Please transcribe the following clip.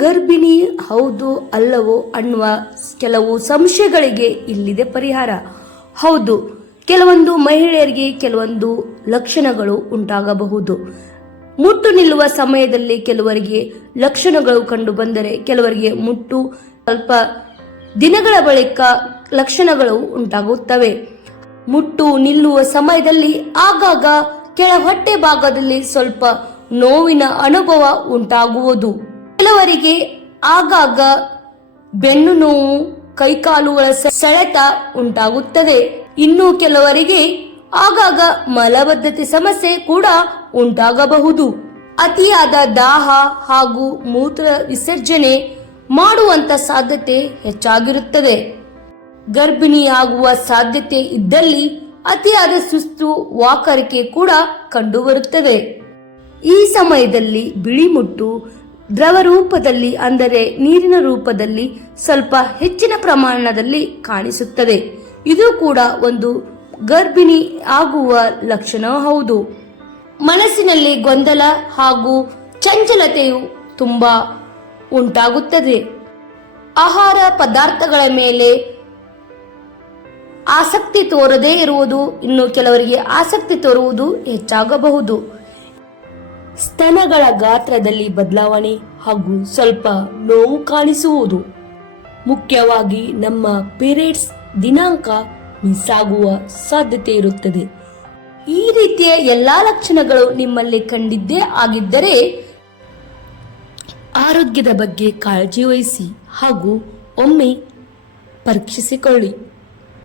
ಗರ್ಭಿಣಿ ಹೌದು ಅಲ್ಲವೋ ಅನ್ನುವ ಕೆಲವು ಸಂಶಯಗಳಿಗೆ ಇಲ್ಲಿದೆ ಪರಿಹಾರ. ಹೌದು, ಕೆಲವೊಂದು ಮಹಿಳೆಯರಿಗೆ ಕೆಲವೊಂದು ಲಕ್ಷಣಗಳು ಉಂಟಾಗಬಹುದು. ಮುಟ್ಟು ನಿಲ್ಲುವ ಸಮಯದಲ್ಲಿ ಕೆಲವರಿಗೆ ಲಕ್ಷಣಗಳು ಕಂಡು ಬಂದರೆ ಕೆಲವರಿಗೆ ಮುಟ್ಟು ಸ್ವಲ್ಪ ದಿನಗಳ ಬಳಿಕ ಲಕ್ಷಣಗಳು ಉಂಟಾಗುತ್ತವೆ. ಮುಟ್ಟು ನಿಲ್ಲುವ ಸಮಯದಲ್ಲಿ ಆಗಾಗ ಕೆಳ ಹೊಟ್ಟೆ ಭಾಗದಲ್ಲಿ ಸ್ವಲ್ಪ ನೋವಿನ ಅನುಭವ ಉಂಟಾಗುವುದು. ಕೆಲವರಿಗೆ ಆಗಾಗ ಬೆನ್ನು ನೋವು, ಕೈಕಾಲುಗಳ ಸೆಳೆತ ಉಂಟಾಗುತ್ತದೆ. ಇನ್ನು ಕೆಲವರಿಗೆ ಆಗಾಗ ಮಲಬದ್ಧತೆ ಸಮಸ್ಯೆ ಕೂಡ ಉಂಟಾಗಬಹುದು. ಅತಿಯಾದ ದಾಹ ಹಾಗೂ ಮೂತ್ರ ವಿಸರ್ಜನೆ ಮಾಡುವಂತ ಸಾಧ್ಯತೆ ಹೆಚ್ಚಾಗಿರುತ್ತದೆ. ಗರ್ಭಿಣಿಯಾಗುವ ಸಾಧ್ಯತೆ ಇದ್ದಲ್ಲಿ ಅತಿಯಾದ ಸುಸ್ತು, ವಾಕರಿಕೆ ಕೂಡ ಕಂಡುಬರುತ್ತದೆ. ಈ ಸಮಯದಲ್ಲಿ ಬಿಳಿ ಮುಟ್ಟು ದ್ರವ ರೂಪದಲ್ಲಿ ಅಂದರೆ ನೀರಿನ ರೂಪದಲ್ಲಿ ಸ್ವಲ್ಪ ಹೆಚ್ಚಿನ ಪ್ರಮಾಣದಲ್ಲಿ ಕಾಣಿಸುತ್ತದೆ. ಇದು ಕೂಡ ಒಂದು ಗರ್ಭಿಣಿ ಆಗುವ ಲಕ್ಷಣ ಹೌದು. ಮನಸ್ಸಿನಲ್ಲಿ ಗೊಂದಲ ಹಾಗೂ ಚಂಚಲತೆಯು ತುಂಬಾ ಉಂಟಾಗುತ್ತದೆ. ಆಹಾರ ಪದಾರ್ಥಗಳ ಮೇಲೆ ಆಸಕ್ತಿ ತೋರದೇ ಇರುವುದು, ಇನ್ನು ಕೆಲವರಿಗೆ ಆಸಕ್ತಿ ತೋರುವುದು ಹೆಚ್ಚಾಗಬಹುದು. ಸ್ತನಗಳ ಗಾತ್ರದಲ್ಲಿ ಬದಲಾವಣೆ ಹಾಗೂ ಸ್ವಲ್ಪ ನೋವು ಕಾಣಿಸುವುದು. ಮುಖ್ಯವಾಗಿ ನಮ್ಮ ಪೀರಿಯಡ್ಸ್ ದಿನಾಂಕ ಮಿಸ್ ಆಗುವ ಸಾಧ್ಯತೆ ಇರುತ್ತದೆ. ಈ ರೀತಿಯ ಎಲ್ಲಾ ಲಕ್ಷಣಗಳು ನಿಮ್ಮಲ್ಲಿ ಕಂಡಿದ್ದೇ ಆಗಿದ್ದರೆ ಆರೋಗ್ಯದ ಬಗ್ಗೆ ಕಾಳಜಿ ವಹಿಸಿ ಹಾಗೂ ಒಮ್ಮೆ ಪರೀಕ್ಷಿಸಿಕೊಳ್ಳಿ.